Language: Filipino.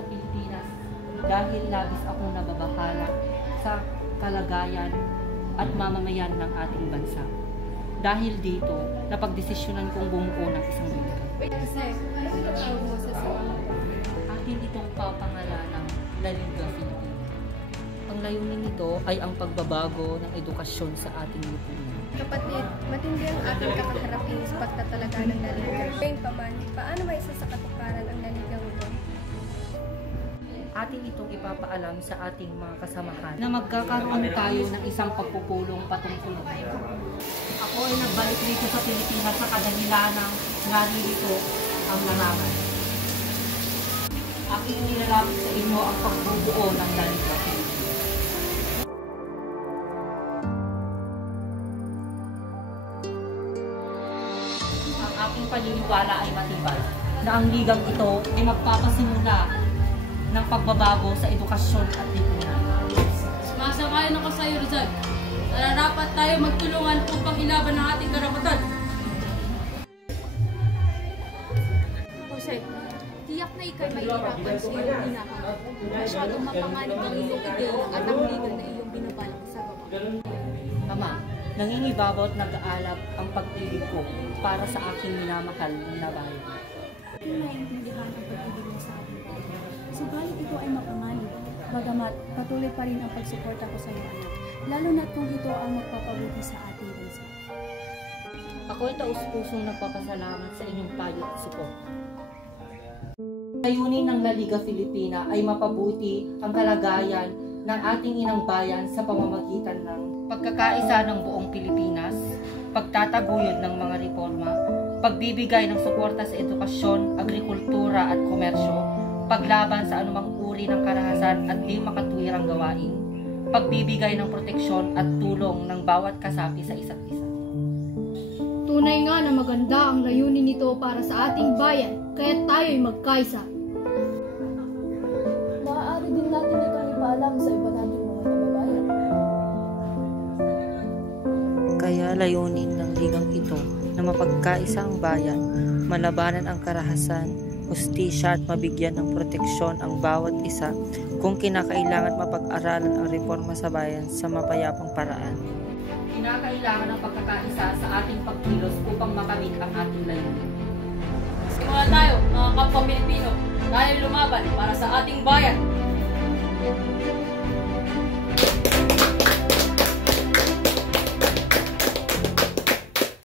sa Pilipinas dahil labis akong nababahala sa kalagayan at mamamayan ng ating bansa. Dahil dito, napagdesisyonan kong bumuo ng isang lugar. Akin itong papangalanang La Liga Filipina. Ang layunin nito ay ang pagbabago ng edukasyon sa ating lipunan. Kapatid, matindi ang ating kakaharapin sa pagtatalaga ng naligaw. Ngayon pa man, paano may isa sa katuparan ang naligaw ito? Atin itong ipapaalam sa ating mga kasamahan na magkakaroon tayo ng isang pagpupulong patungkol. Ako ay nagbalik dito sa Pilipinas sa kadahilan ng naririto ang larangan. Aking nilalapit sa inyo ang pagbubuo ng Laliga. Ang aking paniniwala ay matibay na ang ligang ito ay magpapasimula ng pagbabago sa edukasyon at lipunan. Sumasang-ayon ako sa iyo, Rizal. Nararapat tayo magtulungan upang ilaban ang ating karapatan. Jose, tiyak na ikay mahihirapan sa iyong hinahanap. Masyadong mapanganib ang iyong ideya at ang liga na iyong binabalak sa baba. Ama, nangingibabaw at nag-aalab ang pag-ibig ko para sa aking minamahal na bayan. Hindi naiintindihan ang pag-ibig mo sa ating bayan. Subalit ito ay mapanganib. Bagamat patuloy pa rin ang pagsuporta ko sa iyo, anak. Lalo na kung ito ang magpapabuti sa ating bansa. Ako ay taus-pusong nagpapasalamat sa inyong payo at support. Layunin ng La Liga Filipina ay mapabuti ang kalagayan ng ating inang bayan sa pamamagitan ng pagkakaisa ng buong Pilipinas, pagtataguyod ng mga reforma, pagbibigay ng suporta sa edukasyon, agrikultura at komersyo, paglaban sa anumang uri ng karahasan at di makatwirang gawain, pagbibigay ng proteksyon at tulong ng bawat kasapi sa isa't isa. Tunay nga na maganda ang layunin nito para sa ating bayan, kaya tayo'y magkaisa. Maaari din natin itong ipaalam sa iba nating mga kababayan. Kaya layunin ng ligang ito na mapagkaisa ang bayan, malabanan ang karahasan, hustisya at mabigyan ng proteksyon ang bawat isa kung kinakailangan mapag-aralan ang reforma sa bayan sa mapayapang paraan. Kinakailangan ng pagkakaisa sa ating pagkilos upang makamit ang ating layunin. Simula tayo, mga kapwa Pilipino, tayo lumaban para sa ating bayan.